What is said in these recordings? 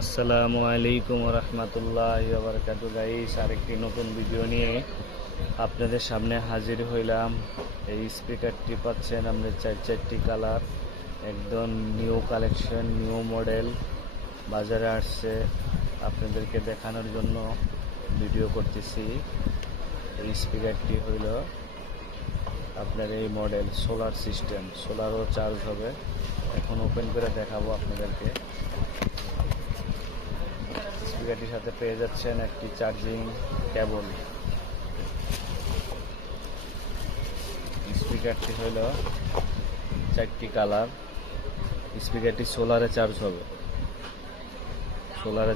আসসালামু আলাইকুম রহমতুল্লাহি ওয়া বারাকাতুহু গাইস, আরেকটি নতুন ভিডিও নিয়ে আপনাদের সামনে হাজির হইলাম। এই স্পিকারটি পাচ্ছেন আমরা চারটি কালার, একদম নিউ কালেকশন, নিউ মডেল বাজারে আসছে। আপনাদেরকে দেখানোর জন্য ভিডিও করতেছি। এই স্পিকারটি হইল আপনার এই মডেল সোলার সিস্টেম, সোলারও চার্জ হবে। এখন ওপেন করে দেখাবো আপনাদেরকে। স্পিকারটির সাথে পেয়ে যাচ্ছেন একটি চার্জিং কেবল। স্পিকারটি হলো চারটি কালার। স্পিকারটি সোলারে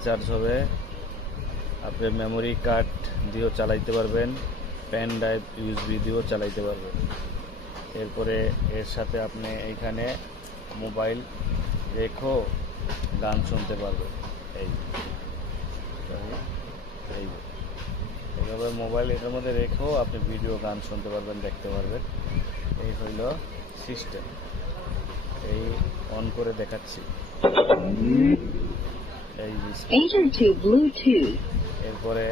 চার্জ হবে, আপনি মেমোরি কার্ড দিয়েও চালাইতে পারবেন, পেন ড্রাইভ ইউএসবি দিয়েও চালাইতে পারবেন। এরপরে এর সাথে আপনি এইখানে মোবাইল রেখেও গান শুনতে পারবেন। এইভাবে মোবাইল এটার মধ্যে রেখেও আপনি ভিডিও গান শুনতে পারবেন, দেখতে পারবেন। এই হইল সিস্টেম। এই অন করে দেখাচ্ছি। এই এরপরে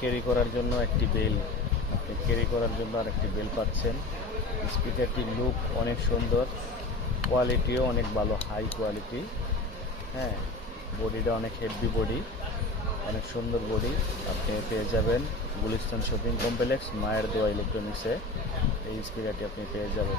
ক্যারি করার জন্য একটি বেল, আপনি ক্যারি করার জন্য আর একটি বেল পাচ্ছেন। স্পিকারটির লুক অনেক সুন্দর, কোয়ালিটিও অনেক ভালো, হাই কোয়ালিটি। হ্যাঁ, বডিটা অনেক হেভি বডি, অনেক সুন্দর বডি। আপনি পেয়ে যাবেন গুলিস্তান শপিং কমপ্লেক্স, মায়ের দোয়া ইলেকট্রনিক্সে এই স্পিকারটি আপনি পেয়ে যাবেন।